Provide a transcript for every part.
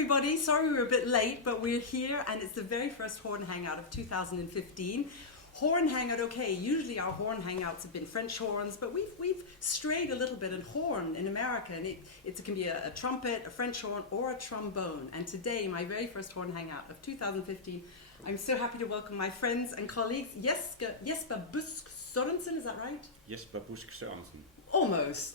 everybody. Sorry we were a bit late, but we're here and it's the very first Horn Hangout of 2015. Horn Hangout, okay, usually our horn hangouts have been French horns, but we've strayed a little bit in horn in America, and it can be a trumpet, a French horn, or a trombone. And today, my very first Horn Hangout of 2015, I'm so happy to welcome my friends and colleagues, Jesper Busk Sørensen, is that right? Jesper Busk Sørensen. Almost.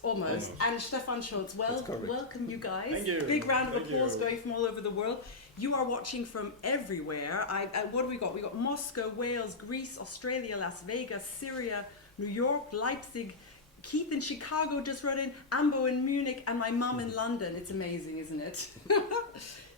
And Stefan Schulz. Welcome you guys. Thank you. Big round of applause going from all over the world. You are watching from everywhere. What do we got? We got Moscow, Wales, Greece, Australia, Las Vegas, Syria, New York, Leipzig, Keith in Chicago just wrote in, Ambo in Munich, and my mum in London. It's amazing, isn't it?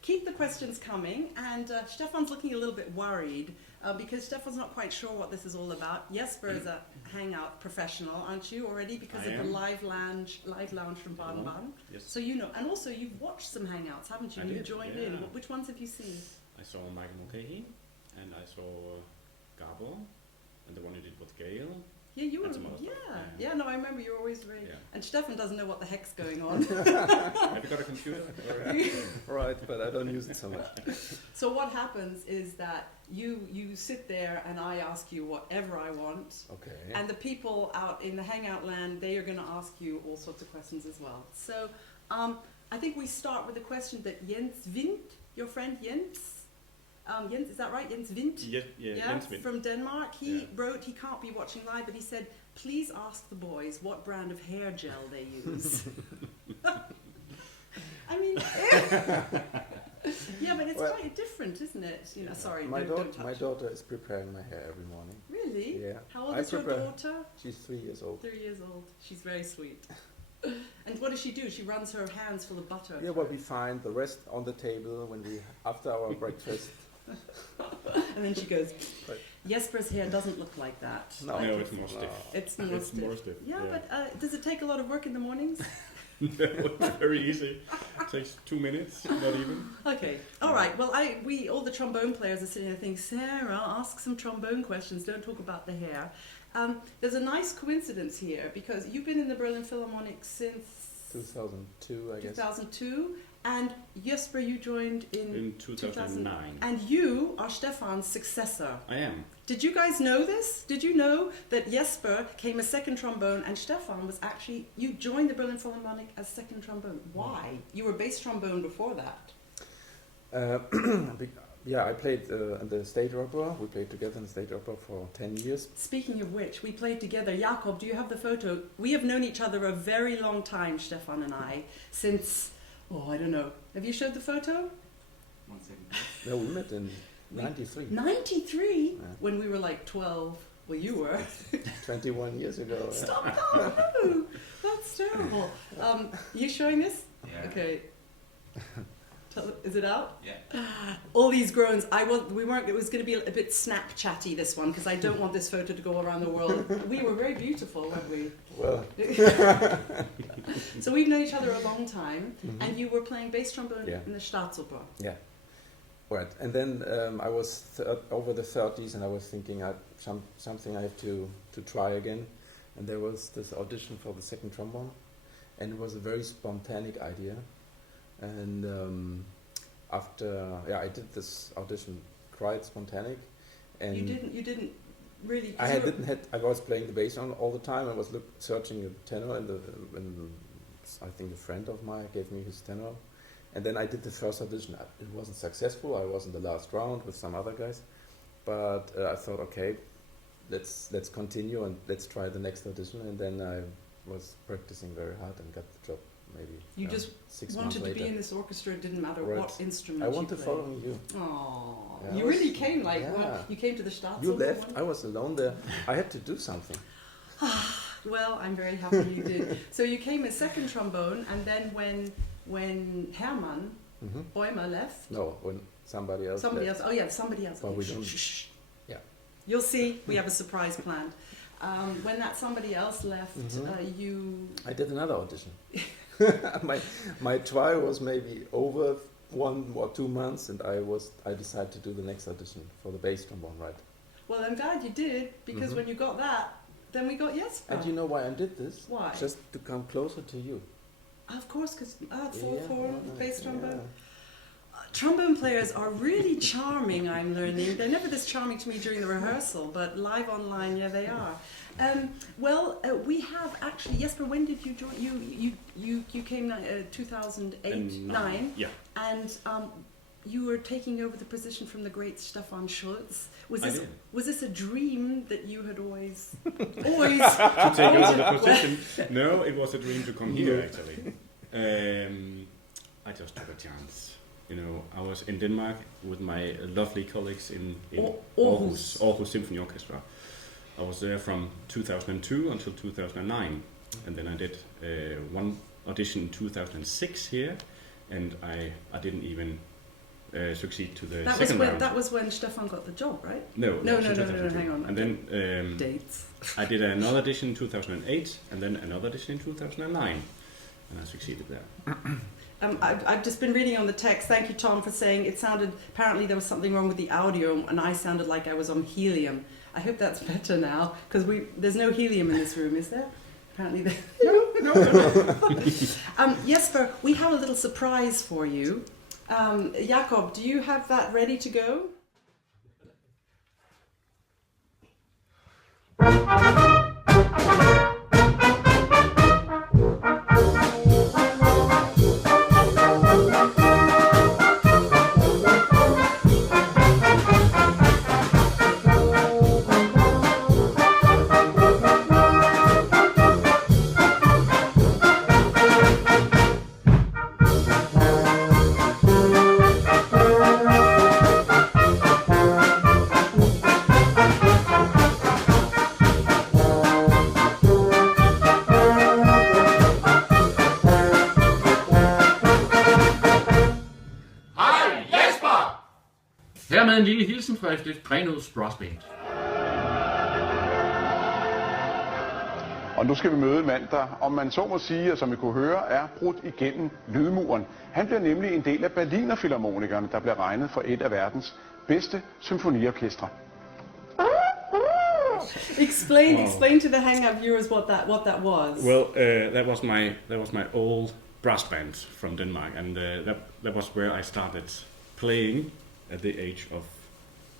Keep the questions coming, and Stefan's looking a little bit worried because Stefan's not quite sure what this is all about. Jesper is a hangout professional, aren't you, already, because of the live lounge from Baden-Baden? Yes. So you know, and also you've watched some hangouts, haven't you? You joined in. Which ones have you seen? I saw Michael Mulcahy, and I saw Gabor, and the one who did with Gail. Yeah, you were. Yeah. No, I remember you were always very. Yeah. And Stefan doesn't know what the heck's going on. Have you got a computer? Right, but I don't use it so much. So what happens is that you sit there and I ask you whatever I want. Okay. And the people out in the hangout land, they are going to ask you all sorts of questions as well. So I think we start with a question that Jens Wind, your friend Jens. Jens, is that right? Jens Wind? Yeah, Jens Wind. From Denmark. He wrote, he can't be watching live, but he said, please ask the boys what brand of hair gel they use. I mean, yeah, but it's quite different, isn't it? You know, sorry, my don't my daughter is preparing my hair every morning. Really? Yeah. How old is your daughter? She's 3 years old. 3 years old. She's very sweet. And what does she do? She runs her hands full of butter. Yeah, well, we find the rest on the table when after our breakfast. And then she goes, Jesper's hair doesn't look like that. No, it's more stiff. It's more stiff. Yeah, but does it take a lot of work in the mornings? No, it's very easy. It takes 2 minutes, not even. Okay, all right. Well, all the trombone players are sitting there thinking, Sarah, ask some trombone questions. Don't talk about the hair. There's a nice coincidence here because you've been in the Berlin Philharmonic since 2002, I guess. 2002. And Jesper, you joined in 2009. And you are Stefan's successor. I am. Did you guys know this? Did you know that Jesper came as second trombone and Stefan was actually, you joined the Berlin Philharmonic as second trombone. Why? You were bass trombone before that. Yeah, I played in the stage opera. We played together in the stage opera for 10 years. Speaking of which, we played together. Jakob, do you have the photo? We have known each other a very long time, Stefan and I, since... Oh, I don't know. Have you showed the photo? 1 second. No, we met in 93. 93? Yeah. When we were like 12. Well, you were. 21 years ago. Stop that! No, that's terrible. You showing this? Yeah. Okay. Is it out? Yeah. All these groans. It was going to be a bit Snapchatty, this one, because I don't want this photo to go around the world. We were very beautiful, weren't we? Well. So we've known each other a long time, and you were playing bass trombone in the Staatsoper. Yeah. Right. And then I was over the 30s, and I was thinking something I have to try again. And there was this audition for the second trombone, and it was a very spontaneous idea. And after I did this audition quite spontaneous, and you didn't really. I was playing the bass on all the time. I was searching a tenor, and I think a friend of mine gave me his tenor, and then I did the first audition. It wasn't successful. I was in the last round with some other guys, but I thought, okay, let's continue and let's try the next audition. And then I was practicing very hard and got the job. Maybe you just 6 months wanted to later. be in this orchestra. It didn't matter what instrument I want you to played. follow you. Oh, Yeah, you really came you came to the Staatsoper. You left. I was alone there. I had to do something. Well, I'm very happy you did. So you came as second trombone, and then when Hermann Bäumer left. No, when somebody else. Somebody else. Oh yeah, somebody else. Well, okay, we don't. Shh. Yeah. You'll see. We have a surprise planned. When that somebody else left, you. I did another audition. my trial was maybe over 1 or 2 months, and I decided to do the next audition for the bass trombone, right? Well, I'm glad you did, because when you got that, then we got Jesper. And you know why I did this? Why? Just to come closer to you. Of course, because 4/4 bass trombone. trombone players are really charming, I'm learning. They're never this charming to me during the rehearsal, but live online, yeah, they are. We have actually, Jesper, when did you join? You came 2008, 9. Yeah. And you were taking over the position from the great Stefan Schulz. Was this a dream that you had always to take over the position? No, it was a dream to come here actually. I just took a chance. You know, I was in Denmark with my lovely colleagues in Aarhus Symphony Orchestra. I was there from 2002 until 2009, and then I did one audition in 2006 here, and I didn't even succeed to the second round. That was when Stefan got the job, right? No, hang on. And then dates. I did another audition in 2008, and then another audition in 2009, and I succeeded there. I've just been reading on the text. Thank you, Tom, for saying it sounded. Apparently, there was something wrong with the audio, and I sounded like I was on helium. I hope that's better now, because there's no helium in this room, is there? Apparently, no. Jesper, we have a little surprise for you. Jakob, do you have that ready to go? Hermed en lille hilsen fra Grenaads Brass Band. Og nu skal vi møde en mand, der, om man så må sige, og som vi kunne høre, er brudt igennem lydmuren. Han bliver nemlig en del af Berliner Philharmonikerne, der bliver regnet for et af verdens bedste symfoniorkestre. Explain to the Hangout viewers what that was. Well, that was my old brass band from Denmark, and that was where I started playing at the age of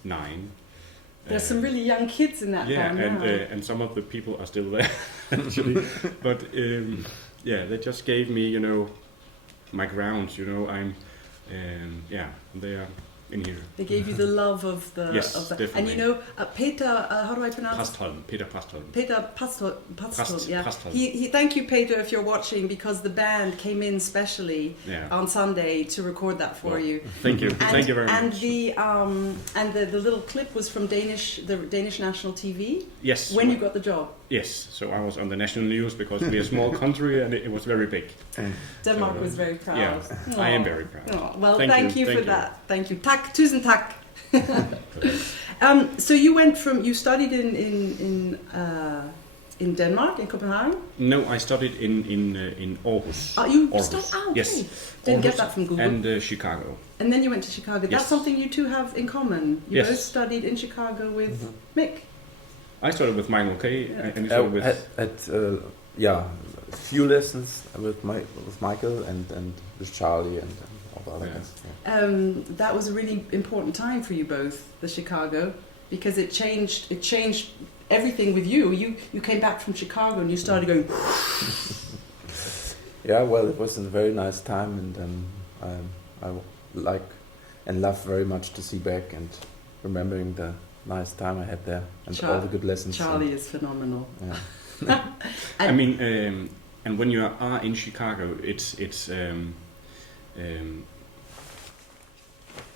9. There's some really young kids in that band now. And some of the people are still there actually. But they just gave me, you know, my grounds. You know, they are in here. They gave you the love of the. Yes, definitely. And you know, Peter, how do I pronounce it? Peter Pastholm. Peter Pastholm, yeah. Pastholm. He thank you, Peter, if you're watching, because the band came in specially on Sunday to record that for you. Thank you, thank you very and much. The little clip was from the Danish national TV. Yes. When you got the job. Yes, so I was on the national news because we're a small country and it was very big. Denmark was very proud. Yeah, I am very proud. Well, thank you for that. Thank you. Tak, tusind tak. So you studied in Denmark, in Copenhagen? No, I studied in Aarhus. Okay. Yes. Didn't Aarhus get that from Google. And Chicago. And then you went to Chicago. Yes. That's something you two have in common. You Yes. both studied in Chicago with Mick. I started with Michael Mulcahy, and you started with... few lessons with Michael and with Charlie and all the other guys. Yeah. That was a really important time for you both, the Chicago, because it changed everything with you. You came back from Chicago and you started going. Yeah, well, it was a very nice time, and I like and love very much to see back and remembering the nice time I had there and all the good lessons. Charlie is phenomenal. Yeah. I mean, and when you are in Chicago, it's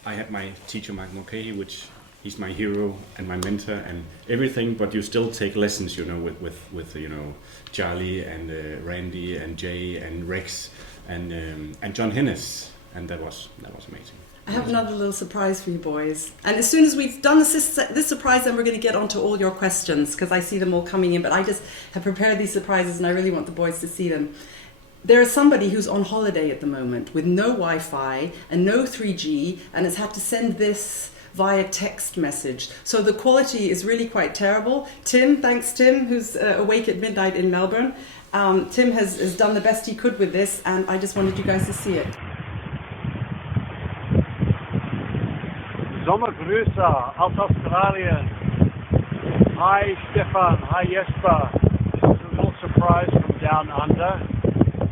I had my teacher Michael Mulcahy, which he's my hero and my mentor and everything. But you still take lessons, you know, with you know Charlie and Randy and Jay and Rex and John Hennis, and that was amazing. I have another little surprise for you boys. And as soon as we've done this surprise, then we're going to get on to all your questions, because I see them all coming in. But I just have prepared these surprises, and I really want the boys to see them. There is somebody who's on holiday at the moment with no Wi-Fi and no 3G, and has had to send this via text message. So the quality is really quite terrible. Thanks Tim, who's awake at midnight in Melbourne. Tim has done the best he could with this, and I just wanted you guys to see it. Sommergrüße aus Australien. Hi Stefan, hi Jesper. This is a little surprise from down under.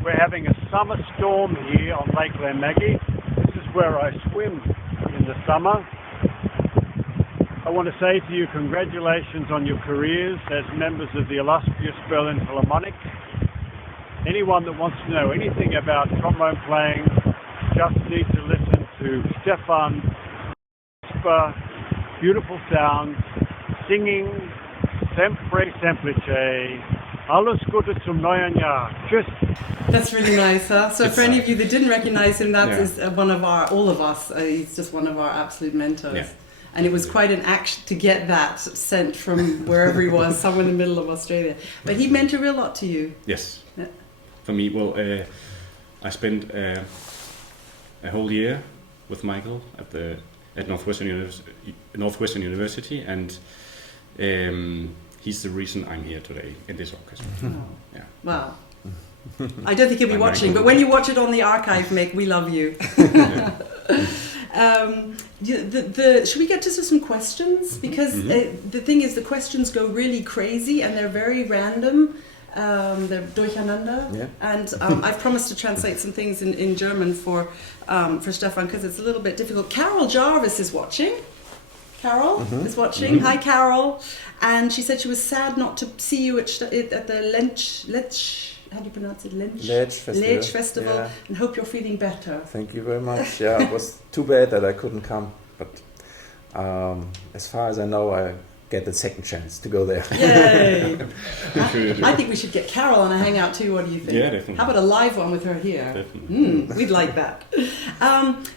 We're having a summer storm here on Lake Lemegi. This is where I swim in the summer. I want to say to you congratulations on your careers as members of the illustrious Berlin Philharmonic. Anyone that wants to know anything about trombone playing just need to listen to Stefan, Jesper, beautiful sounds, singing, sempre semplice. Alles Gute zum neuen Jahr. Tschüss. That's really nice, huh? So for any of you that didn't recognize him, that Yeah. is one of all of us. He's just one of our absolute mentors. Yeah. And it was quite an action to get that sent from wherever he was, somewhere in the middle of Australia. But he meant a real lot to you. Yes. Yeah. For me, well, I spent a whole year with Michael at Northwestern University, and he's the reason I'm here today in this orchestra. Oh. Yeah. Wow. I don't think he'll be watching, but when you watch it on the archive, Mick, we love you. Should we get to some questions? Because the thing is, the questions go really crazy and they're very random. They're durcheinander. Yeah. And I've promised to translate some things in German for Stefan because it's a little bit difficult. Carol Jarvis is watching. Carol is watching. Hi, Carol. And she said she was sad not to see you at the Lech. How do you pronounce it? Lech Festival. Yeah. And hope you're feeling better. Thank you very much. Yeah, it was too bad that I couldn't come, but as far as I know, I get the second chance to go there. Yay! I think we should get Carol on a hangout too. What do you think? Yeah, definitely. How about a live one with her here? Definitely. We'd like that.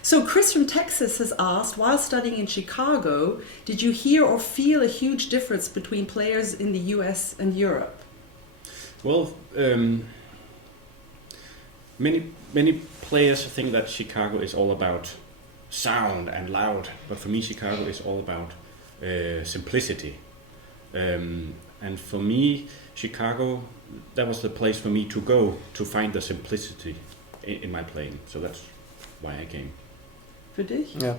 So Chris from Texas has asked, while studying in Chicago, did you hear or feel a huge difference between players in the US and Europe? Well, many players think that Chicago is all about sound and loud, but for me, Chicago is all about simplicity. And for me, Chicago, that was the place for me to go to find the simplicity in my playing. So that's why I came. For dich? Yeah.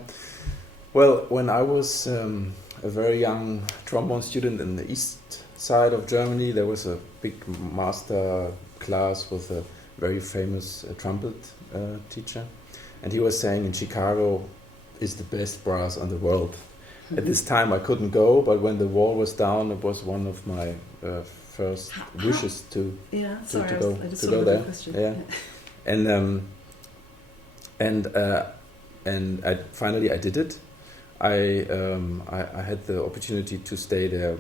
Well, when I was a very young trombone student in the east side of Germany, there was a big master class with a very famous trumpet teacher, and he was saying in Chicago is the best brass on the world. At this time I couldn't go, but when the wall was down, it was one of my first wishes to go there. Yeah. And I finally did it. I had the opportunity to stay there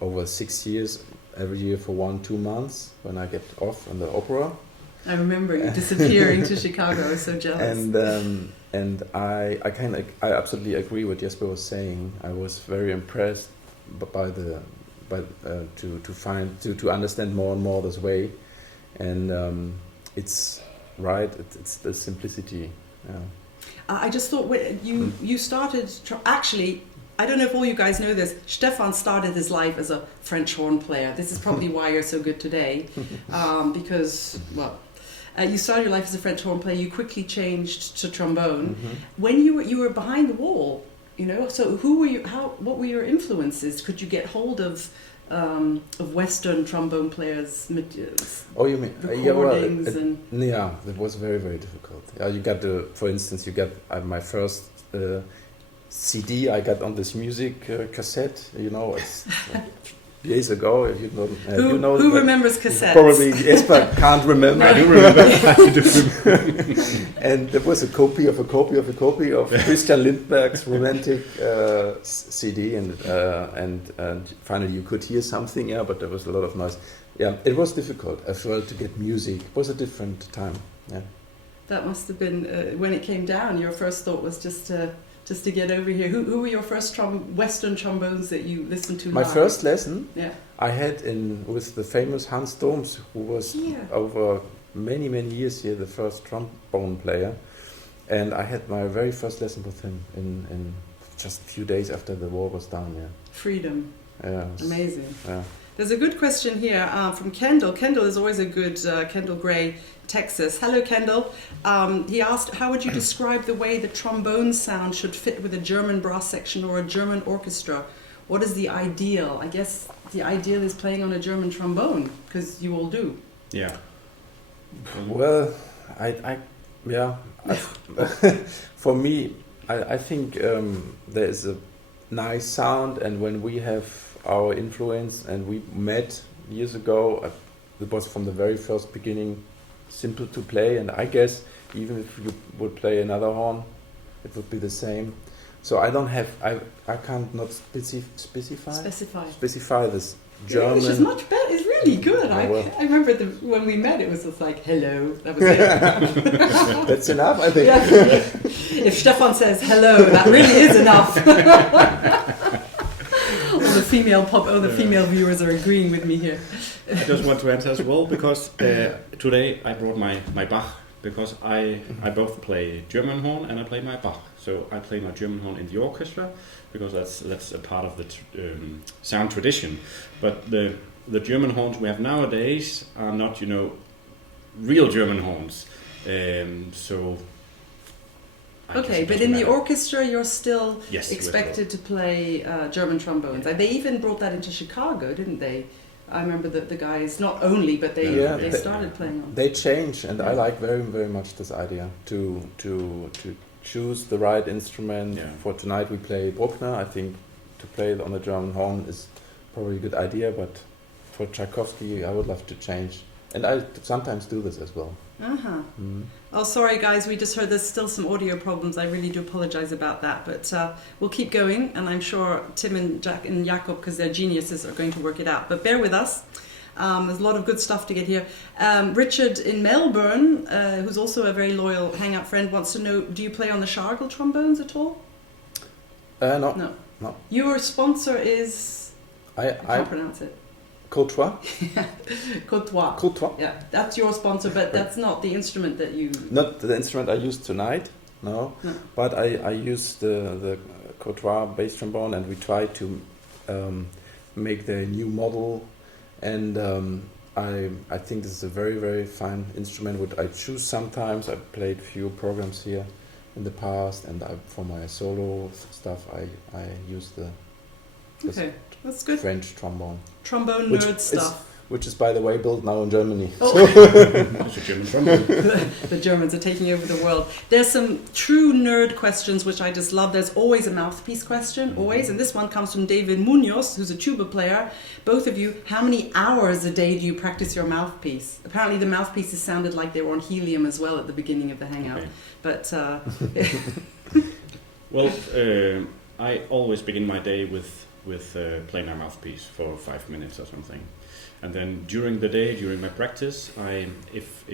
over 6 years, every year for 1-2 months when I get off on the opera. I remember you disappearing to Chicago. I was so jealous. And I absolutely agree with Jesper was saying. I was very impressed to understand more and more this way, and it's right. It's the simplicity. Yeah. I just thought you started actually. I don't know if all you guys know this. Stefan started his life as a French horn player. This is probably why you're so good today, because you started your life as a French horn player. You quickly changed to trombone. When you were behind the wall, So who were you? What were your influences? Could you get hold of Western trombone players? Oh, you mean recordings yeah, that was very, very difficult. You got for instance, you got my first CD I got on this music cassette. It's years ago. Who remembers cassettes? Probably Jesper can't remember. I do remember. And there was a copy of Christian Lindberg's romantic CD, and finally you could hear something. Yeah, but there was a lot of noise. Yeah, it was difficult as well to get music. It was a different time. Yeah. That must have been when it came down. Your first thought was just to get over here. Who were your first Western trombones that you listened to? My live? first lesson, yeah, I had with the famous Hans Doms, who was over many years here the first trombone player, and I had my very first lesson with him in just a few days after the war was done. Yeah. Freedom. Yeah. Amazing. Yeah. There's a good question here from Kendall. Kendall is always a good, Kendall Gray, Texas. Hello, Kendall. He asked, how would you describe the way the trombone sound should fit with a German brass section or a German orchestra? What is the ideal? I guess the ideal is playing on a German trombone, because you all do. Yeah. Well, for me, I think there is a nice sound, and when we have our influence, and we met years ago, it was from the very first beginning simple to play, and I guess even if you would play another horn, it would be the same. So I don't have, I can't not specify this German. Which is much better. It's really good. I remember when we met, it was just like, hello. That was it. That's enough, I think. Yeah. If Stefan says hello, that really is enough. All the female viewers are agreeing with me here. I just want to answer as well, because today I brought my Bach, because I both play German horn and I play my Bach. So I play my German horn in the orchestra, because that's a part of the sound tradition. But the German horns we have nowadays are not, real German horns. So. Okay, but in the orchestra, you're still yes, expected to play German trombones. Yeah. They even brought that into Chicago, didn't they? I remember the guys, not only, but they started playing on. They change, and I like very, very much this idea to choose the right instrument. Yeah. For tonight we play Bruckner. I think to play it on the German horn is probably a good idea, but for Tchaikovsky I would love to change. And I sometimes do this as well. Uh-huh. Oh, sorry guys, we just heard there's still some audio problems. I really do apologize about that, but we'll keep going, and I'm sure Tim and Jack and Jakob, because they're geniuses, are going to work it out. But bear with us. There's a lot of good stuff to get here. Richard in Melbourne, who's also a very loyal Hangout friend, wants to know, do you play on the Schargel trombones at all? No. Your sponsor is... I can't pronounce it. Courtois? Courtois. Yeah, that's your sponsor, but that's not the instrument that you... Not the instrument I use tonight, no. But I use the Courtois bass trombone, and we try to make the new model, and I think this is a very, very fine instrument which I choose sometimes. I played few programs here in the past, and for my solo stuff I use this that's good. French trombone. Trombone nerd stuff. Which is, by the way, built now in Germany. Oh. It's a German trombone. The Germans are taking over the world. There's some true nerd questions which I just love. There's always a mouthpiece question, always. And this one comes from David Munoz, who's a tuba player. Both of you, how many hours a day do you practice your mouthpiece? Apparently the mouthpieces sounded like they were on helium as well at the beginning of the Hangout. Okay. But well, I always begin my day with playing my mouthpiece for 5 minutes or something. And then during the day, during my practice, if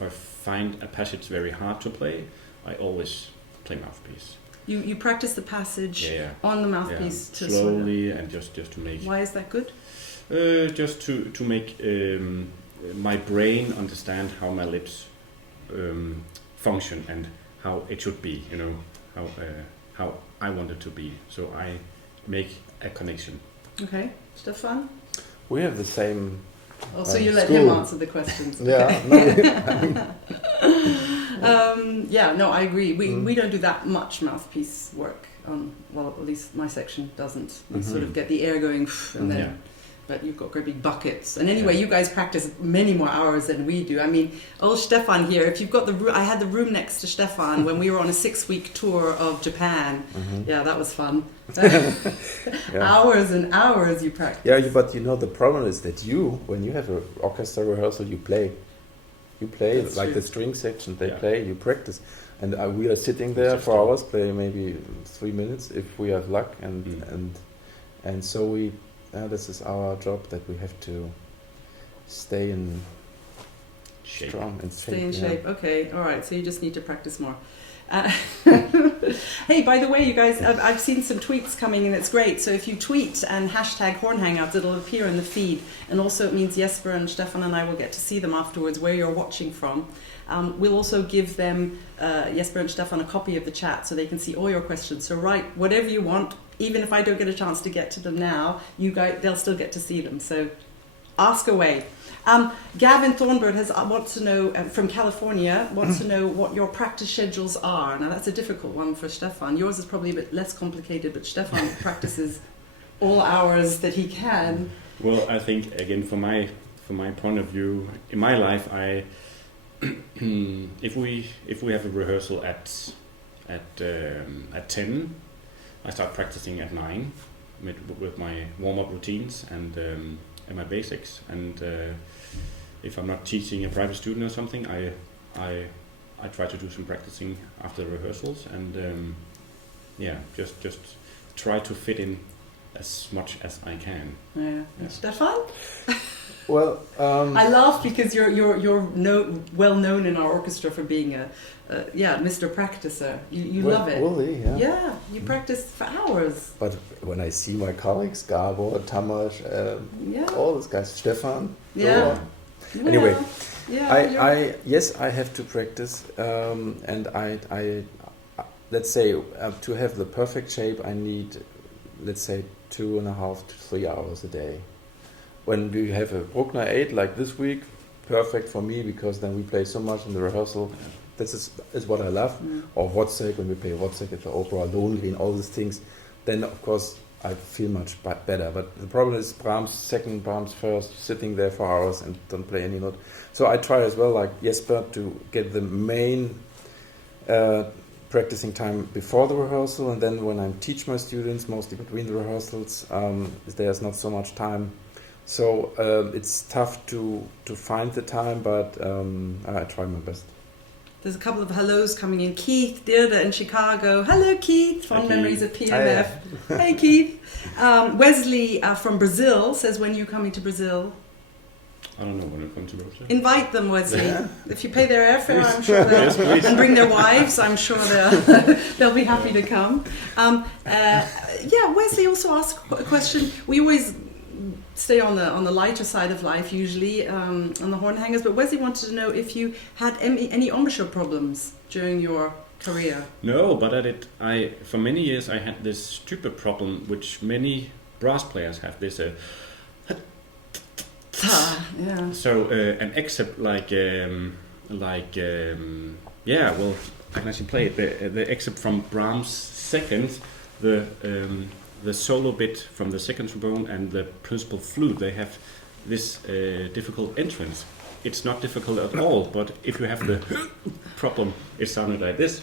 I find a passage very hard to play, I always play mouthpiece. You practice the passage on the mouthpiece to slowly, and just to make. Why is that good? Just to make my brain understand how my lips function and how it should be. How I want it to be. So I make a connection. Okay, Stefan. We have the same. So you let him answer the questions. Yeah. No, I agree. We don't do that much mouthpiece work. Well, at least my section doesn't. We sort of get the air going, and then. Yeah. But you've got great big buckets. And anyway, you guys practice many more hours than we do. I mean, old Stefan here, if you've got the room, I had the room next to Stefan when we were on a 6-week tour of Japan. Yeah, that was fun. Hours and hours you practice. Yeah, but the problem is that when you have an orchestra rehearsal, you play. That's like true. The string section, they play, you practice. And we are sitting there for hours, play maybe 3 minutes if we have luck. And so we... this is our job, that we have to stay in shape. Stay in shape. Okay, all right. So you just need to practice more. Hey, by the way, you guys, I've seen some tweets coming and it's great. So if you tweet and hashtag Horn Hangouts, it'll appear in the feed. And also it means Jesper and Stefan and I will get to see them afterwards where you're watching from. We'll also give them, Jesper and Stefan, a copy of the chat so they can see all your questions. So write whatever you want, even if I don't get a chance to get to them now, you guys, they'll still get to see them. So ask away. Gavin Thornbird wants to know, from California, wants to know what your practice schedules are. Now that's a difficult one for Stefan. Yours is probably a bit less complicated, but Stefan practices all hours that he can. Well, I think again, from my point of view, in my life, if we have a rehearsal at 10, I start practicing at 9 with my warm-up routines and my basics. And if I'm not teaching a private student or something, I try to do some practicing after the rehearsals, and just try to fit in as much as I can. Yeah. Stefan? Well, I laugh because you're well known in our orchestra for being a Mr. Practicer. You love it. Really, yeah. Yeah, you practice for hours. But when I see my colleagues, Gabor, Tamas, all those guys, Stefan, yeah. Anyway, Yeah, I have to practice, and I let's say to have the perfect shape, I need, let's say, 2.5 to 3 hours a day. When we have a Bruckner 8 like this week, perfect for me, because then we play so much in the rehearsal. This is what I love. Or Wozzeck, when we play Wozzeck at the opera, Lohengrin, all these things, then of course I feel much better. But the problem is Brahms second, Brahms first, sitting there for hours and don't play any note. So I try as well, like Jesper, to get the main practicing time before the rehearsal, and then when I teach my students, mostly between the rehearsals, there's not so much time. So it's tough to find the time, but I try my best. There's a couple of hellos coming in. Keith Dirda in Chicago. Hello, Keith. Fond memories of PMF. Hey, Keith. Wesley from Brazil says, when are you coming to Brazil? I don't know when I'm coming to Brazil. Invite them, Wesley. Yeah. If you pay their airfare, I'm sure they'll... and bring their wives, I'm sure they'll be happy to come. Wesley also asked a question. We always stay on the lighter side of life usually, on the horn hangers, but Wesley wanted to know if you had any embouchure problems during your career. So but for many years I had this stupid problem which many brass players have, this so an excerpt like I can actually play it, the excerpt from Brahms' second, the solo bit from the second trombone and the principal flute, they have this difficult entrance. It's not difficult at all, but if you have the problem, it sounded like this.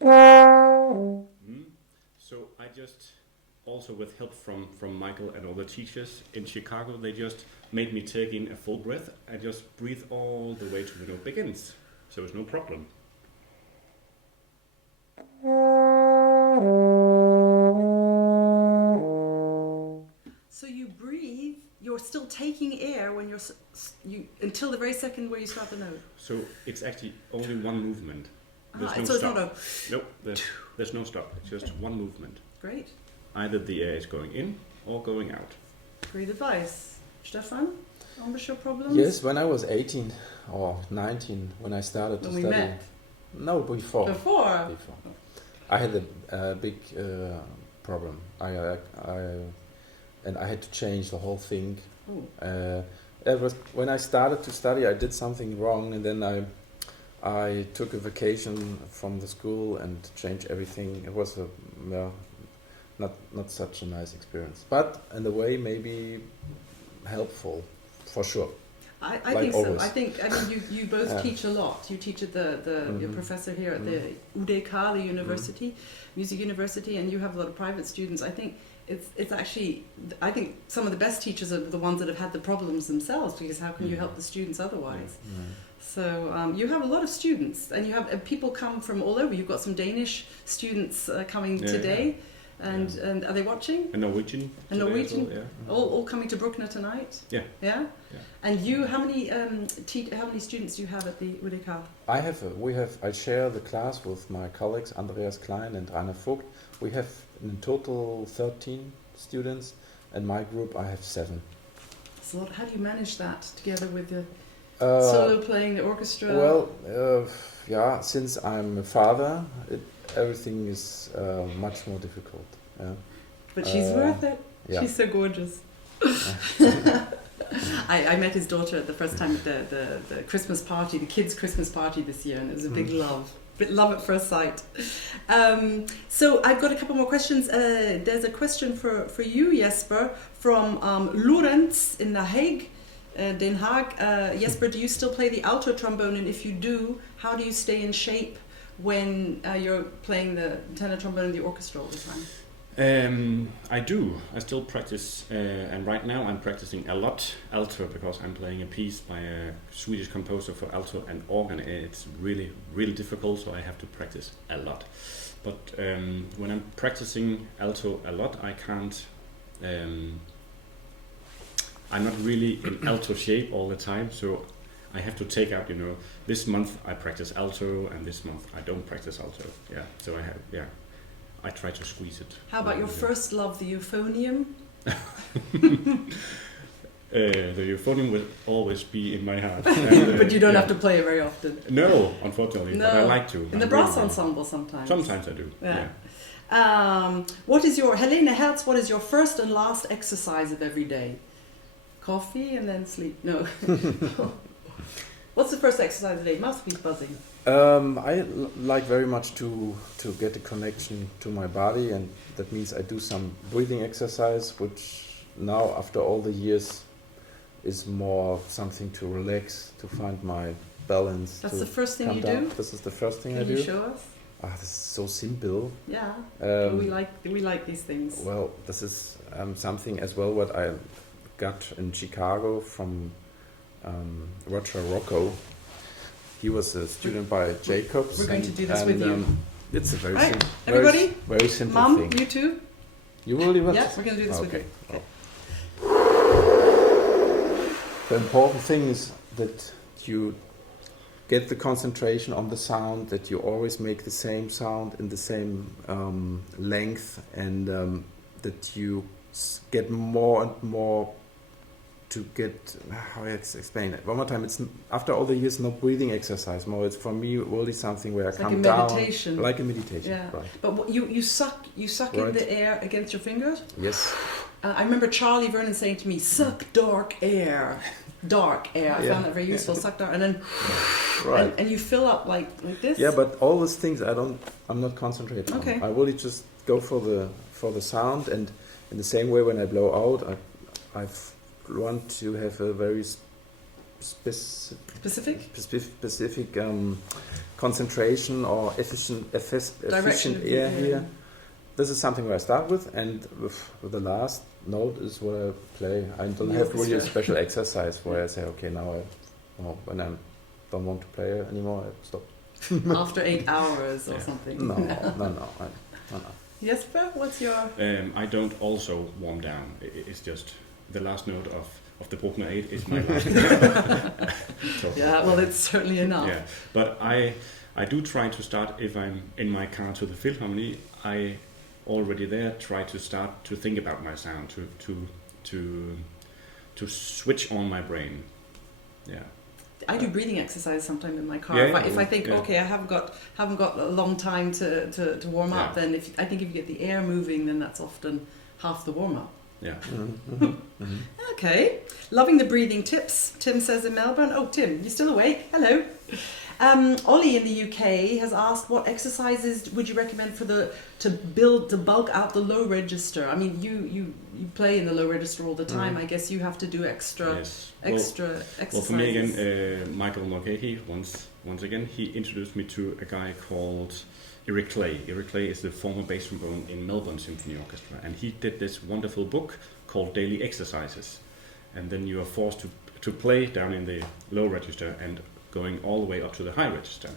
So I just, also with help from Michael and all the teachers in Chicago, they just made me take in a full breath and just breathe all the way to the note begins. So it's no problem. So you breathe, you're still taking air when you until the very second where you start the note. So it's actually only one movement. There's no so stop. It's not There's no stop. It's just one movement. Great. Either the air is going in or going out. Great advice. Stefan, embouchure problems? Yes, when I was 18 or 19, when I started to study. When we met? No, before. Before. I had a big problem. I had to change the whole thing. It was when I started to study. I did something wrong, and then I took a vacation from the school and changed everything. It was not such a nice experience, but in a way maybe helpful, for sure. I like think always. so. I mean, you both teach a lot. You teach at your professor here at the UDK, the university, music university, and you have a lot of private students. I think it's actually, I think some of the best teachers are the ones that have had the problems themselves, because how can you help the students otherwise? So you have a lot of students, and you have people come from all over. You've got some Danish students coming today. And are they watching? A Norwegian. A Norwegian? Well, yeah. All coming to Bruckner tonight? Yeah. Yeah? Yeah. And you, how many students do you have at the UDK? I share the class with my colleagues Andreas Klein and Rainer Vogt. We have in total 13 students, and my group I have 7. It's a lot. How do you manage that together with the solo playing, the orchestra? Well, since I'm a father, everything is much more difficult. Yeah. But she's worth it. Yeah. She's so gorgeous. I met his daughter the first time at the Christmas party, the kids' Christmas party this year, and it was a big love at first sight. So I've got a couple more questions. There's a question for you, Jesper, from Lorenz in The Hague, Den Haag. Jesper, do you still play the alto trombone? And if you do, how do you stay in shape when you're playing the tenor trombone in the orchestra all the time? I do. I still practice, and right now I'm practicing a lot alto because I'm playing a piece by a Swedish composer for alto and organ. It's really, really difficult, so I have to practice a lot. But when I'm practicing alto a lot, I can't. I'm not really in alto shape all the time, so I have to take out. This month I practice alto, and this month I don't practice alto. Yeah, so I try to squeeze it. How about your first love, the euphonium? The euphonium will always be in my heart. But you don't have to play it very often. No, unfortunately, but I like to. In the brass ensemble sometimes. Sometimes I do, yeah. What is your, Helene Hertz, what is your first and last exercise of every day? Coffee and then sleep? No. What's the first exercise of the day? Must be buzzing. I like very much to get a connection to my body, and that means I do some breathing exercise, which now after all the years is more something to relax, to find my balance. That's the first thing you do? This is the first thing I do. Can you show us? This is so simple. Yeah, we like these things. Well, this is something as well what I got in Chicago from Roger Rocco. He was a student by Jacobs. We're going to do this with you. It's a very right, simple, everybody, very simple Mom, thing. you too? You really want Yeah, to? we're going to do this with Okay. you. Okay. The important thing is that you get the concentration on the sound, that you always make the same sound in the same length, and that you get more and more to get, how I explain it. One more time, it's after all the years no breathing exercise more. It's for me really something where I come down. Like a meditation. Like a meditation, Yeah. right. But what, you suck Right. in the air against your fingers? Yes. I remember Charlie Vernon saying to me, suck dark air. Dark air. I found that very useful. Suck dark, and then Right. and you fill up like this. Yeah, but all these things I'm not concentrating Okay. on. I really just go for the sound, and in the same way when I blow out, I want to have a very specific concentration or efficient air here. This is something where I start with, and with the last note is what I play. I don't have really a special exercise where I say, okay, now when I don't want to play anymore, I stop. After 8 hours or something. No. Jesper, what's your... I don't also warm down. It's just the last note of the Bruckner 8 is my last note. Yeah, well, it's certainly enough. Yeah, but I do try to start, if I'm in my car to the Philharmonic, I already there try to start to think about my sound, to switch on my brain. Yeah. I do breathing exercise sometimes in my car. Yeah, if I think, yeah. okay, I haven't got a long time to warm up, Yeah. then I think if you get the air moving, then that's often half the warm up. Yeah. Okay, loving the breathing tips. Tim says in Melbourne. Oh, Tim, you're still awake? Hello. Ollie in the UK has asked, what exercises would you recommend to bulk out the low register? I mean, you play in the low register all the time. I guess you have to do extra exercises. Well, for me again, Michael Mulcahy once again, he introduced me to a guy called Eric Clay. Eric Clay is the former bass trombone in Melbourne Symphony Orchestra, and he did this wonderful book called Daily Exercises, and then you are forced to play down in the low register and going all the way up to the high register.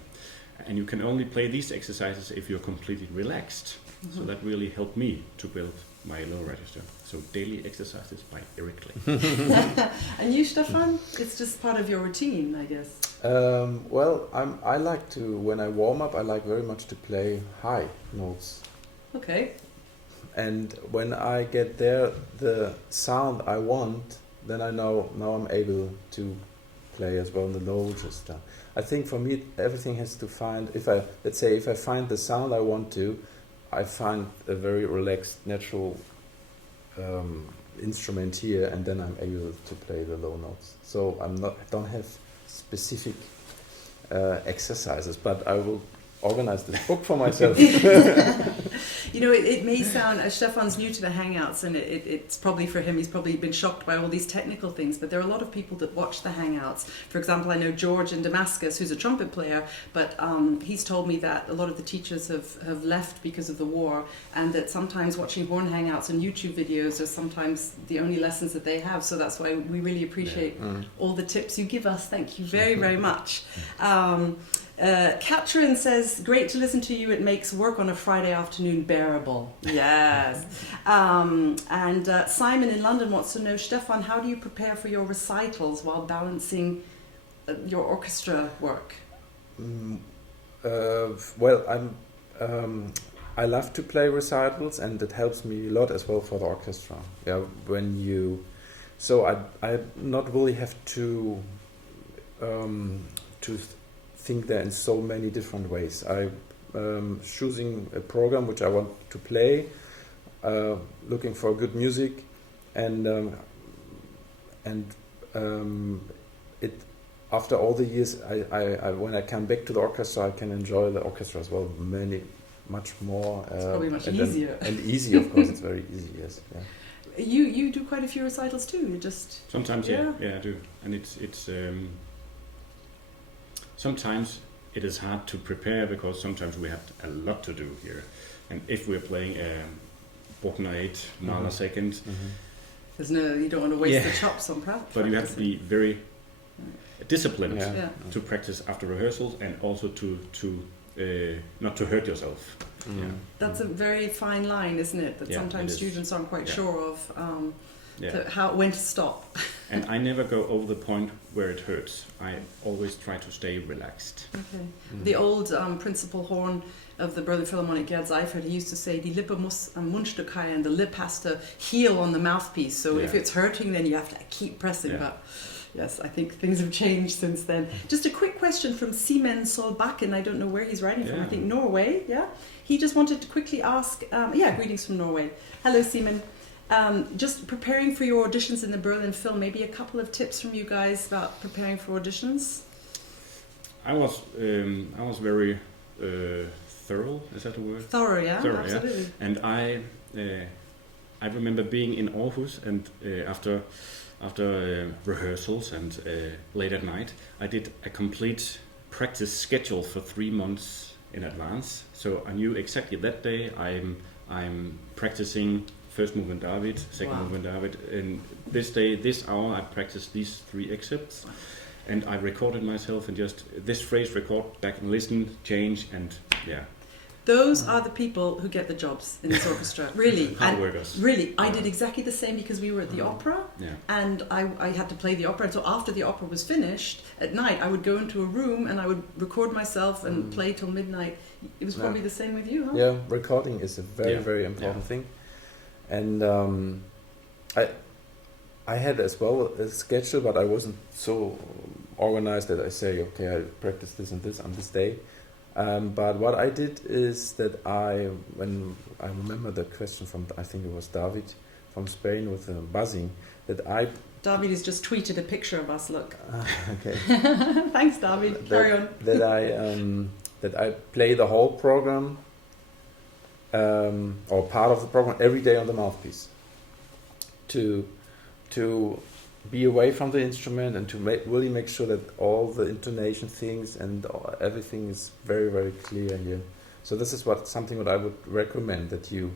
And you can only play these exercises if you're completely relaxed. So that really helped me to build my low register. So daily exercises by Eric Clay. And you, Stefan? It's just part of your routine, I guess. Well, I like to, when I warm up, I like very much to play high notes. Okay. And when I get there, the sound I want, then I know now I'm able to play as well in the low register. I think for me, everything has to find, if I find the sound I want to, I find a very relaxed, natural instrument here, and then I'm able to play the low notes. So I don't have specific exercises, but I will organize this book for myself. You know, it may sound, Stefan's new to the Hangouts, and it's probably for him, he's probably been shocked by all these technical things, but there are a lot of people that watch the Hangouts. For example, I know George in Damascus, who's a trumpet player, but he's told me that a lot of the teachers have left because of the war, and that sometimes watching horn Hangouts and YouTube videos are sometimes the only lessons that they have, so that's why we really appreciate all the tips you give us. Thank you very, very much. Katrin says, great to listen to you. It makes work on a Friday afternoon bearable. Yes. And Simon in London wants to know, Stefan, how do you prepare for your recitals while balancing your orchestra work? Well, I love to play recitals, and it helps me a lot as well for the orchestra. Yeah, so I not really have to think there in so many different ways. I choosing a program which I want to play, looking for good music, and it after all the years, I when I come back to the orchestra, I can enjoy the orchestra as well much more. It's probably much easier. And easy, of course, it's very easy. Yes. Yeah. You do quite a few recitals too. You just sometimes yeah I do, and it's sometimes it is hard to prepare because sometimes we have a lot to do here, and if we're playing Bruckner 8 Mahler second, there's you don't want to waste the chops on practice. But you have to be very disciplined to practice after rehearsals, and also to not to hurt yourself. That's a very fine line, isn't it? That sometimes students aren't quite sure of when to stop. And I never go over the point where it hurts. I always try to stay relaxed. Okay. The old principal horn of the Berlin Philharmonic, Gerd Seifert, he used to say, "Die Lippe muss am Mundstück halten," and the lip has to heal on the mouthpiece. So if it's hurting, then you have to keep pressing. Yeah. But yes, I think things have changed since then. Just a quick question from Simen Solbakken. I don't know where he's writing from. I think Norway. Yeah. He just wanted to quickly ask. Greetings from Norway. Hello, Simen. Just preparing for your auditions in the Berlin Phil, maybe a couple of tips from you guys about preparing for auditions? I was very thorough, is that a word? Thorough, yeah, absolutely. Yeah. And I remember being in Aarhus, and after rehearsals and late at night, I did a complete practice schedule for 3 months in advance. So I knew exactly that day I'm practicing first movement David, second movement David, and this day, this hour, I practiced these 3 excerpts, and I recorded myself, and just this phrase, record back and listen, change, and Those are the people who get the jobs in this orchestra, really. Hard workers. Really, I did exactly the same because we were at the opera, and I had to play the opera. And so after the opera was finished, at night I would go into a room and I would record myself and play till midnight. It was probably the same with you, huh? Yeah, recording is a very, very important thing. And I had as well a schedule, but I wasn't so organized that I say, okay, I practice this and this on this day. But what I did is that when I remember the question from, I think it was David from Spain with buzzing, David has just tweeted a picture of us, look. Okay. Thanks, David. Carry on. That I play the whole program, or part of the program every day on the mouthpiece, to be away from the instrument and to really make sure that all the intonation things and everything is very, very clear here. So this is something what I would recommend, that you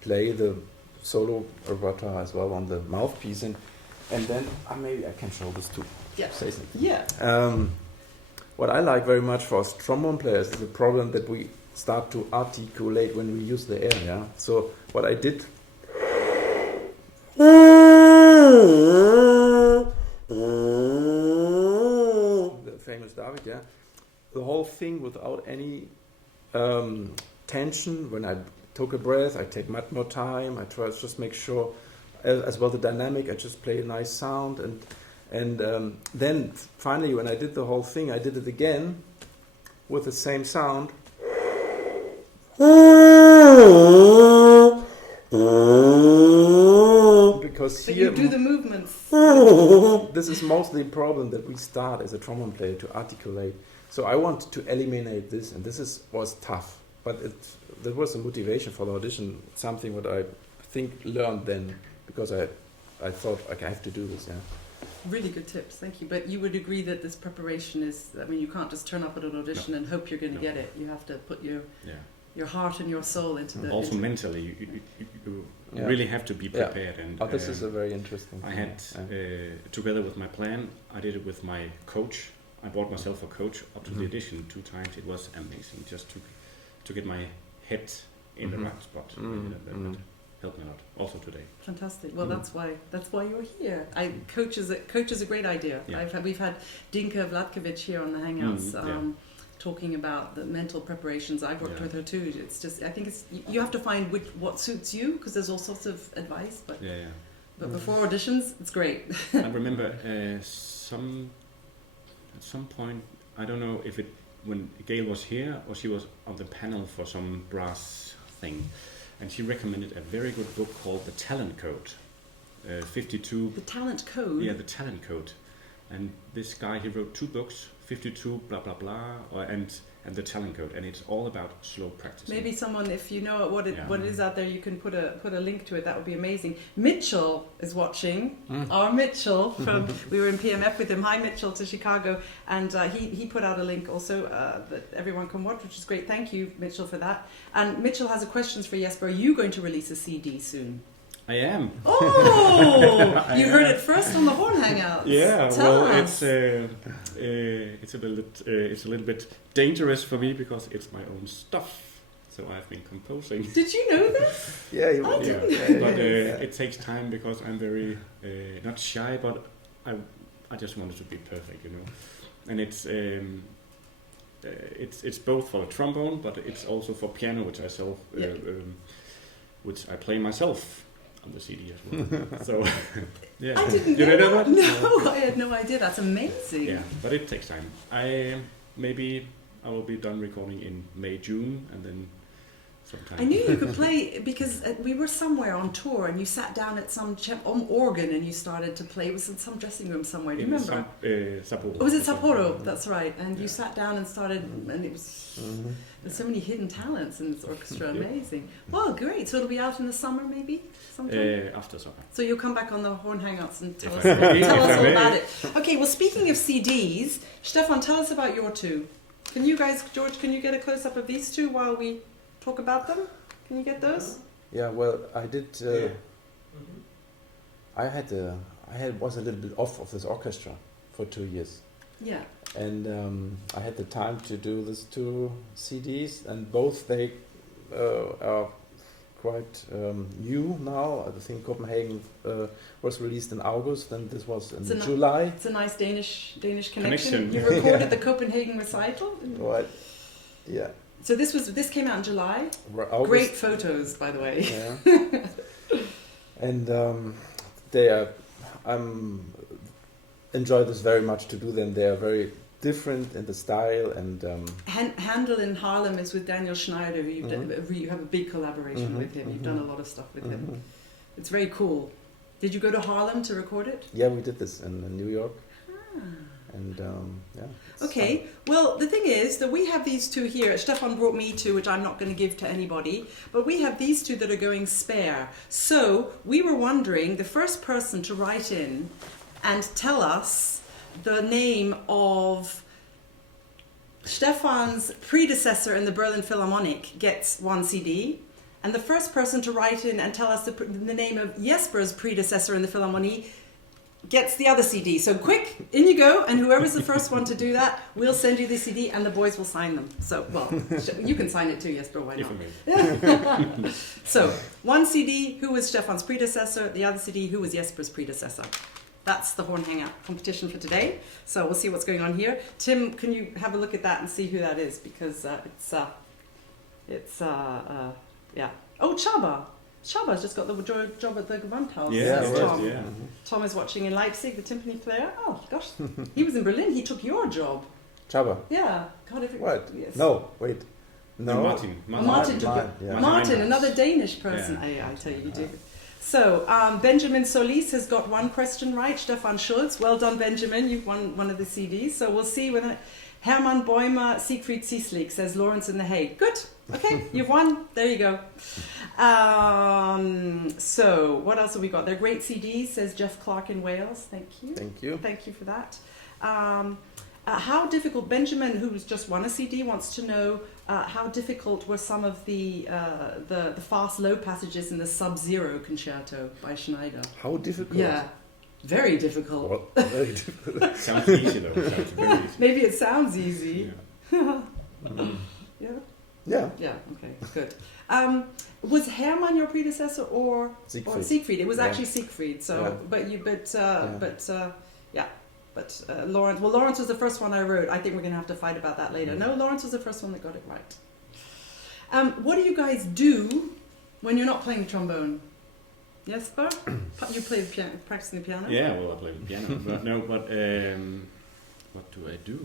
play the solo repertoire as well on the mouthpiece, and then maybe I can show this too. Yeah. Say something. Yeah. what I like very much for us trombone players is the problem that we start to articulate when we use the air. Yeah. So what I did. The famous David, yeah. The whole thing without any tension. When I took a breath, I take much more time. I try to just make sure, as well the dynamic. I just play a nice sound, and then finally, when I did the whole thing, I did it again with the same sound. Because But here, you do the movements. this is mostly a problem that we start as a trombone player to articulate. So I want to eliminate this, and this was tough. But there was a motivation for the audition, something what I think learned then, because I thought, okay, I have to do this. Yeah. Really good tips, thank you. But you would agree that this preparation is, I mean, you can't just turn up at an audition and hope you're going to get it. You have to put your heart and your soul into the... Also mentally, you really have to be prepared. Yeah. And this is a very interesting thing. I had, together with my plan, I did it with my coach. I bought myself a coach up to the audition 2 times. It was amazing, just to get my head in the right spot. That helped me a lot, also today. Fantastic. Well, that's why you're here. Coach is a great idea. Yeah. We've had Dinka Vlatkovic here on the Hangouts talking about the mental preparations. I've worked with her too. It's just, I think you have to find what suits you, because there's all sorts of advice. But but before auditions, it's great. I remember at some point, I don't know if when Gail was here or she was on the panel for some brass thing, and she recommended a very good book called The Talent Code. 52. The Talent Code? Yeah, The Talent Code. And this guy, he wrote 2 books, 52 blah blah blah, and The Talent Code, and it's all about slow practice. Maybe someone, if you know what it is out there, you can put a link to it. That would be amazing. Mitchell is watching. Our Mitchell from we were in PMF with him. Hi Mitchell to Chicago, and he put out a link also that everyone can watch, which is great. Thank you, Mitchell, for that. And Mitchell has a questions for Jesper. Are you going to release a CD soon? I am. Oh, you heard it first on the Horn Hangouts. Yeah, Tell us. it's a little bit dangerous for me because it's my own stuff. So I've been composing. Did you know this? Yeah, you I did. didn't. But it takes time because I'm very not shy, but I just want it to be perfect, you know. And it's both for the trombone, but it's also for piano, which I play myself on the CD as well. So, yeah. I didn't know that. No, I had no idea. That's amazing. Yeah, but it takes time. Maybe I will be done recording in May, June, and then sometime. I knew you could play because we were somewhere on tour and you sat down at some organ and you started to play. It was in some dressing room somewhere. Do you remember? Sapporo. Oh, was it Sapporo? That's right. And you sat down and started, and it was there's so many hidden talents in this orchestra. Amazing. Well, great. So it'll be out in the summer, maybe sometime. After summer. So you'll come back on the Horn Hangouts and tell us all about it. Okay. Well, speaking of CDs, Stefan, tell us about your 2. Can you guys, George? Can you get a close up of these 2 while we talk about them? Can you get those? Yeah, well, I did. I was a little bit off of this orchestra for 2 years. Yeah. And I had the time to do these 2 CDs, and both they are quite new now. I think Copenhagen was released in August, and this was in July. It's a nice Danish connection. You recorded the Copenhagen recital. Right. Yeah. So this came out in July. August. Great photos, by the way. Yeah. And they are. Enjoy this very much to do them. They are very different in the style and. Handel in Harlem is with Daniel Schneider, who you have a big collaboration with him. You've done a lot of stuff with him. It's very cool. Did you go to Harlem to record it? Yeah, we did this in New York. And okay, well, the thing is that we have these 2 here. Stefan brought me 2, which I'm not going to give to anybody, but we have these 2 that are going spare. So we were wondering, the first person to write in and tell us the name of Stefan's predecessor in the Berlin Philharmonic gets 1 CD. And the first person to write in and tell us the name of Jesper's predecessor in the Philharmonic gets the other CD. So quick, in you go, and whoever's the first one to do that, we'll send you the CD, and the boys will sign them. So, well, you can sign it too, Jesper, why not? So, one CD, who was Stefan's predecessor, the other CD, who was Jesper's predecessor. That's the Horn Hangout competition for today. So we'll see what's going on here. Tim, can you have a look at that and see who that is? Because yeah. Oh, Chaba. Chaba's just got the job at the Gewandhaus. Yeah, That's right, Tom. yeah. Tom is watching in Leipzig, the timpani player. Oh, gosh. He was in Berlin. He took your job. Chaba. Yeah. God, What? Yes. No, wait. No. Martin. Martin took it. yeah. Martin, another Danish person. Yeah. I tell you, you did. So, Benjamin Solis has got one question right. Stefan Schulz. Well done, Benjamin. You've won one of the CDs. So we'll see when Hermann Bäumer, Siegfried Zieslik, says Lawrence in The Hague. Good. Okay, you've won. There you go. So, what else have we got? They're great CDs, says Jeff Clark in Wales. Thank you. Thank you. Thank you for that. How difficult, Benjamin, who's just won a CD, wants to know how difficult were some of the fast low passages in the Sub-Zero concerto by Schneider? How difficult? Yeah, very difficult. Well, very difficult. Sounds easy though. Sounds very easy. Maybe it sounds easy. Yeah. Yeah. Yeah. Yeah. Okay. Good. Was Hermann your predecessor or Siegfried? Or Siegfried? It was Yeah. actually Siegfried. So, Yeah. but Lawrence. Well, Lawrence was the first one I wrote. I think we're gonna have to fight about that later. Mm. No, Lawrence was the first one that got it right. What do you guys do when you're not playing trombone? Jesper, you play the piano, practicing the piano. Yeah, well, I play the piano. But what do I do?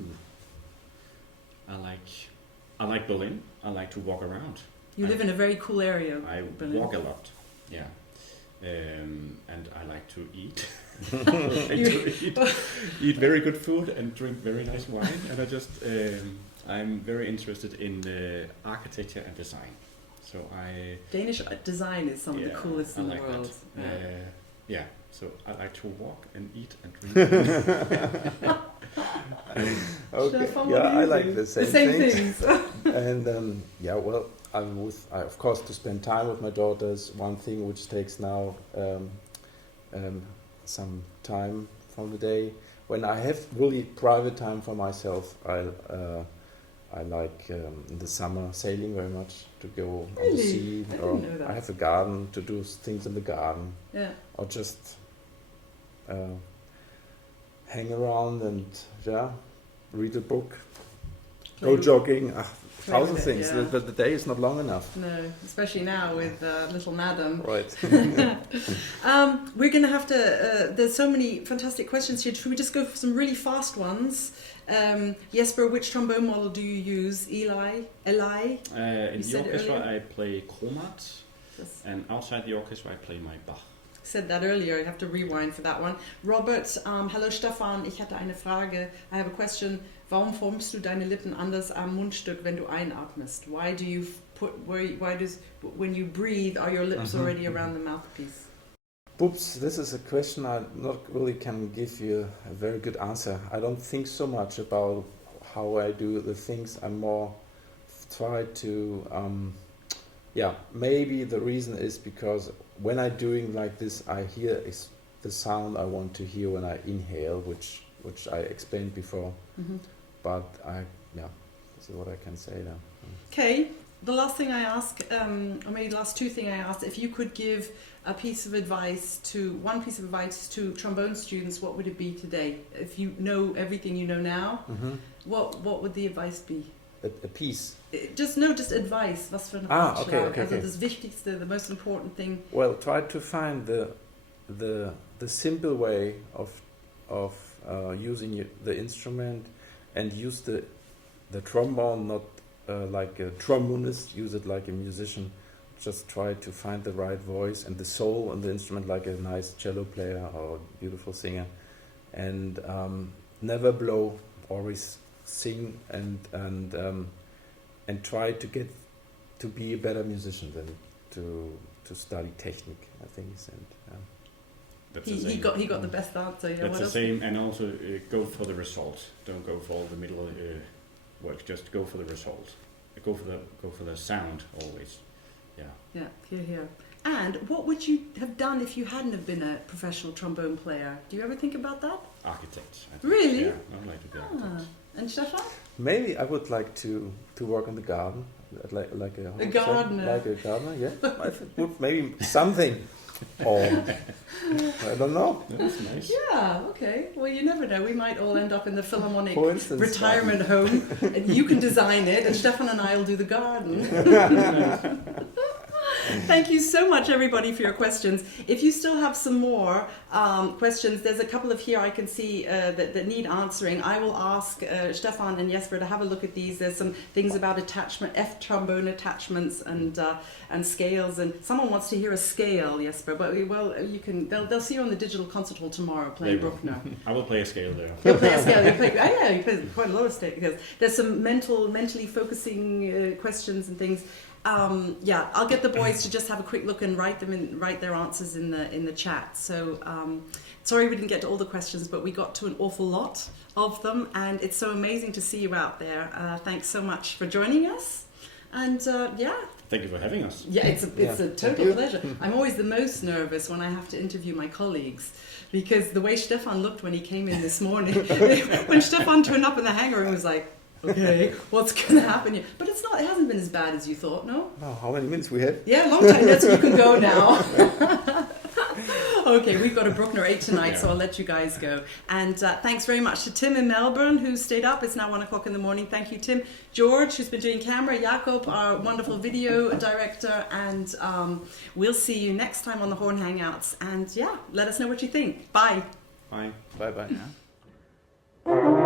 I like Berlin. I like to walk around. You live in a very cool area. I Berlin. walk a lot. Yeah. And I like to eat. I like to eat very good food and drink very nice wine. And I just I'm very interested in the architecture and design. So Danish design is some of the coolest in the world. Yeah. So I like to walk and eat and drink. Okay. Stefan, Yeah, I like the same things. And well, I of course to spend time with my daughters. One thing which takes now some time from the day. When I have really private time for myself, I like in the summer sailing very much, to go on the sea. I Or didn't know that. I have a garden, to do things in the garden, Yeah. or just hang around and read a book, go jogging. Play with Thousand it, things, yeah. but the day is not long enough. No, especially now with little Madam. Right. We're going to have to, there's so many fantastic questions here. Should we just go for some really fast ones? Jesper, which trombone model do you use? Eli? In You the said orchestra, earlier? I play Chromat, Yes. and outside the orchestra, I play my Bach. Said that earlier, I have to rewind for that one. Robert, hello Stefan, ich hatte eine Frage. I have a question. Warum formst du deine Lippen anders am Mundstück, wenn du einatmest? Why do you when you breathe, are your lips already around the mouthpiece? Oops, this is a question I not really can give you a very good answer. I don't think so much about how I do the things. I'm more try to, maybe the reason is because when I'm doing like this, I hear the sound I want to hear when I inhale, which I explained before. Mm-hmm. But this is what I can say now. Okay, the last thing I ask, or maybe the last two things I asked, if you could give one piece of advice to trombone students, what would it be today? If you know everything you know now, what would the advice be? A piece. Just advice. Was für ein Ratschlag? Okay. Also das Wichtigste, the most important thing. Well, try to find the simple way of using the instrument, and use the trombone not like a trombonist, use it like a musician. Just try to find the right voice and the soul on the instrument, like a nice cello player or a beautiful singer, and never blow, always sing and try to get to be a better musician than to study technique, I think. And He got the best answer. Yeah. That's What the else? same, and also go for the result. Don't go for all the middle work. Just go for the result. Go for the sound always. Yeah. Yeah, here. hand, what would you have done if you hadn't have been a professional trombone player? Do you ever think about that? Architect. I think. Really? Yeah, I would like to be architect. And Stefan? Maybe I would like to work in the garden, like A gardener. Like a gardener, yeah. I think maybe something. Or I don't know. That's nice. Yeah, okay. Well, you never know. We might all end up in the Philharmonic For instance, retirement home. And you can design it, and Stefan and I will do the garden. Thank you so much, everybody, for your questions. If you still have some more questions, there's a couple of here I can see that need answering. I will ask Stefan and Jesper to have a look at these. There's some things about attachment, F trombone attachments and scales. And someone wants to hear a scale, Jesper. But you can. They'll see you on the digital concert hall tomorrow playing Bruckner. I will play a scale there. You'll play a scale. You play quite a lot of scales. There's some mentally focusing questions and things. I'll get the boys to just have a quick look and write their answers in the chat. So sorry we didn't get to all the questions, but we got to an awful lot of them, and it's so amazing to see you out there. Thanks so much for joining us, and Thank you for having us. yeah, it's a total pleasure. I'm always the most nervous when I have to interview my colleagues, because the way Stefan looked when he came in this morning, when Stefan turned up in the hangar room, was like, okay, what's going to happen here? But it hasn't been as bad as you thought, no? Oh, how many minutes we have? Yeah, long time. That's you can go now. Okay, we've got a Bruckner 8 tonight, so I'll let you guys go. And thanks very much to Tim in Melbourne, who stayed up. It's now 1 o'clock in the morning. Thank you, Tim. George, who's been doing camera. Jakob, our wonderful video director. And we'll see you next time on the Horn Hangouts. And let us know what you think. Bye. Bye. Bye-bye. Ja.